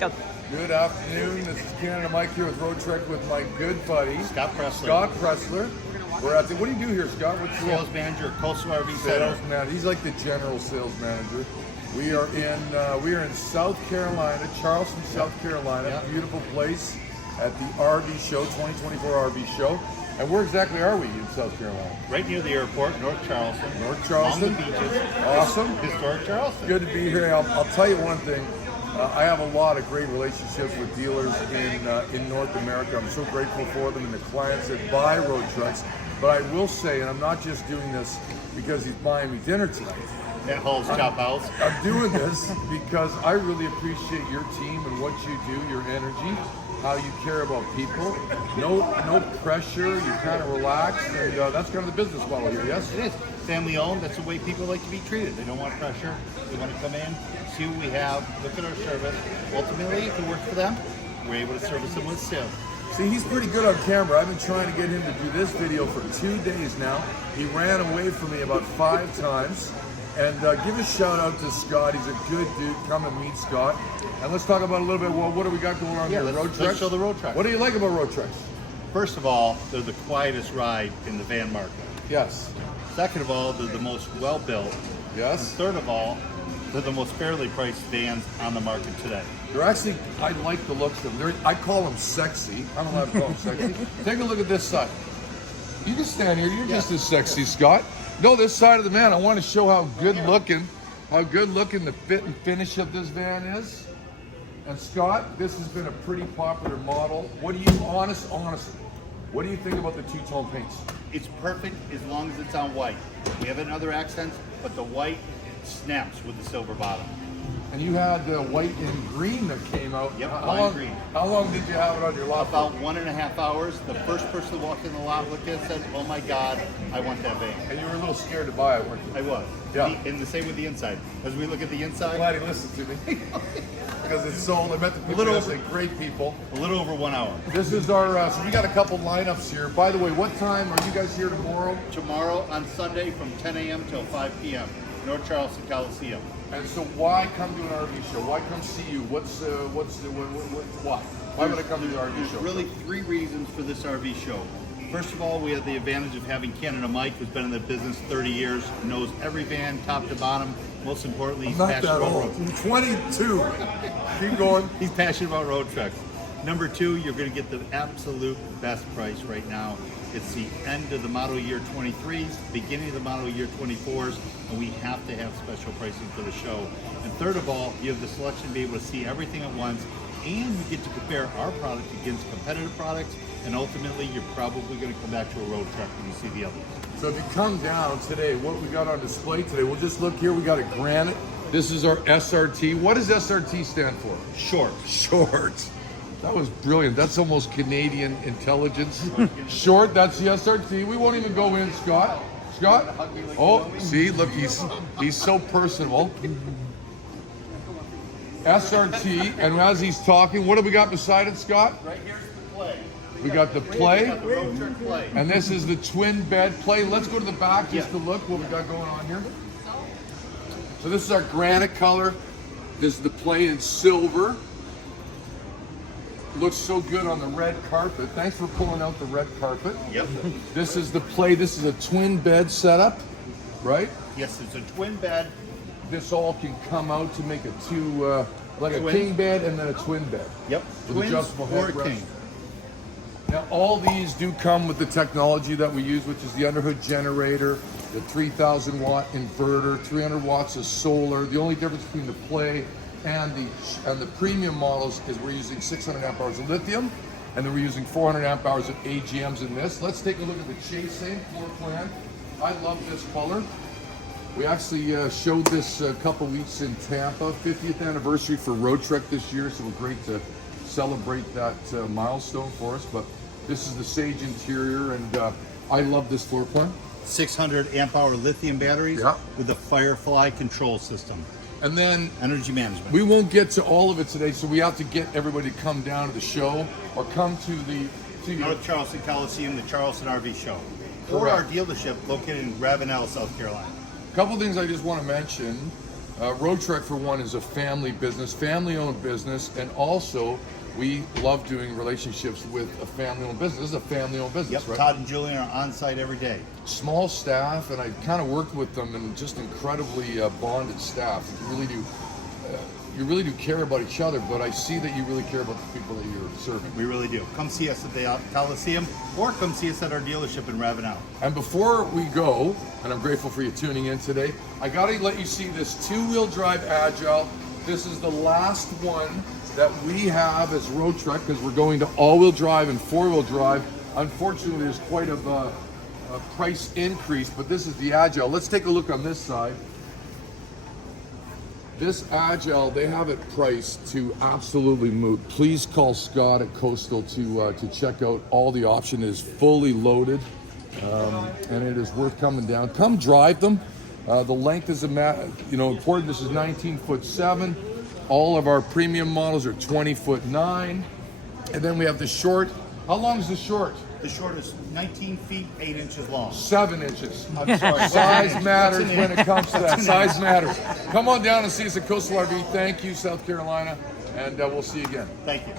Go. Good afternoon. This is Canada Mike here with Roadtrek with my good buddy Scott Pressler. Scott Pressler. We're at the, what do you do here, Scott? What's your Sales manager, Coastal RV sales Center. manager? He's like the general sales manager. We are in South Carolina, Charleston, South Carolina. Yeah. Beautiful place at the RV show, 2024 RV show. And where exactly are we in South Carolina? Right near the airport, North Charleston. North Charleston. On the beaches. Awesome. Historic Charleston. Good to be here. I'll tell you one thing. I have a lot of great relationships with dealers in North America. I'm so grateful for them and the clients that buy Roadtreks. But I will say, and I'm not just doing this because he's buying me dinner tonight. At Hall's Chop House. I'm doing this because I really appreciate your team and what you do, your energy, how you care about people. No pressure. You're kind of relaxed, and that's kind of the business model here. Yes. It is. Family owned. That's the way people like to be treated. They don't want pressure. They want to come in, see what we have, look at our service. Ultimately, if it works for them, we're able to service them with sales. See, he's pretty good on camera. I've been trying to get him to do this video for 2 days now. He ran away from me about 5 times. And give a shout out to Scott. He's a good dude. Come and meet Scott. And let's talk about a little bit, well, what do we got going on here? Let's show the Roadtrek. What do you like about Roadtreks? First of all, they're the quietest ride in the van market. Yes. Second of all, they're the most well-built. Yes. Third of all, they're the most fairly priced vans on the market today. They're actually, I like the looks of them. I call them sexy. I don't know how to call them sexy. Take a look at this side. You can stand here. You're just as sexy, Scott. No, this side of the van, I want to show how good looking the fit and finish of this van is. And Scott, this has been a pretty popular model. What do you, honestly, what do you think about the two-tone paints? It's perfect as long as it's on white. We have other accents, but the white snaps with the silver bottom. And you had the white and green that came out. Yep, lime green. How long did you have it on your lot? About 1.5 hours. The first person who walked in the lot looked at it and said, "Oh my God, I want that van." And you were a little scared to buy it, weren't you? I was. Yeah. And the same with the inside. As we look at the inside, I'm glad he listened to me. Because it's sold. I met the people yesterday, great people. a little over 1 hour. This is our, so we got a couple lineups here. By the way, what time are you guys here tomorrow? Tomorrow on Sunday from 10 a.m. till 5 p.m. North Charleston Coliseum. And so why come to an RV show? Why come see you? Why would I come to the RV There's show? really 3 reasons for this RV show. First of all, we have the advantage of having Canada Mike, who's been in the business 30 years, knows every van top to bottom. Most importantly, he's Not passionate that about old. road. I'm 22. Keep going. He's passionate about road trucks. Number 2, you're going to get the absolute best price right now. It's the end of the model year 23s, beginning of the model year 24s, and we have to have special pricing for the show. And third of all, you have the selection to be able to see everything at once, and you get to compare our product against competitive products, and ultimately you're probably going to come back to a road truck when you see the others. So if you come down today, what we got on display today, we'll just look here. We got a Granite. This is our SRT. What does SRT stand for? Short. Short. That was brilliant. That's almost Canadian intelligence. Short, that's the SRT. We won't even go in, Scott. Scott? Oh, see, look, he's so personable. SRT, and as he's talking, what do we got beside it, Scott? Right here's the Play. We got the Play, We got the Roadtrek Play. and this is the twin bed Play. Let's go to the back just to look what we got going on here. So this is our granite color. This is the Play in silver. Looks so good on the red carpet. Thanks for pulling out the red carpet. Yep. This is the Play. This is a twin bed setup, right? Yes, it's a twin bed. This all can come out to make a like a Twin. king bed and then a twin bed. Yep. With Twins adjustable or headrest. king. Now, all these do come with the technology that we use, which is the underhood generator, the 3,000 watt inverter, 300 watts of solar. The only difference between the Play and the premium models is we're using 600 amp hours of lithium, and then we're using 400 amp hours of AGMs in this. Let's take a look at the Chase same floor plan. I love this color. We actually showed this a couple weeks in Tampa, 50th anniversary for Roadtrek this year, so we're great to celebrate that milestone for us. But this is the Sage interior, and I love this floor plan. 600 amp hour lithium batteries with a Firefly control system. And then Energy management. we won't get to all of it today, so we have to get everybody to come down to the show or come to the North Charleston Coliseum, the Charleston RV Show. Or our dealership located in Ravenel, South Carolina. Couple things I just want to mention. Roadtrek, for one, is a family business, family-owned business, and also we love doing relationships with a family-owned business. This is a family-owned business, Yep, right? Todd and Julian are on site every day. Small staff, and I kind of worked with them, and just incredibly bonded staff. You really do care about each other, but I see that you really care about the people that you're serving. We really do. Come see us at the Coliseum, or come see us at our dealership in Ravenel. And before we go, and I'm grateful for you tuning in today, I gotta let you see this two-wheel drive Agile. This is the last one that we have as Roadtrek, because we're going to all-wheel drive and four-wheel drive. Unfortunately, there's quite a price increase, but this is the Agile. Let's take a look on this side. This Agile, they have it priced to absolutely moot. Please call Scott at Coastal to check out all the option. It is fully loaded, and it is worth coming down. Come drive them. The length is important. This is 19'7". All of our premium models are 20'9", and then we have the short. How long is the short? The short is 19 feet, 8 inches long. 7 inches. I'm sorry. Size matters when it comes to that. Size matters. Come on down and see us at Coastal RV. Thank you, South Carolina, and we'll see you again. Thank you.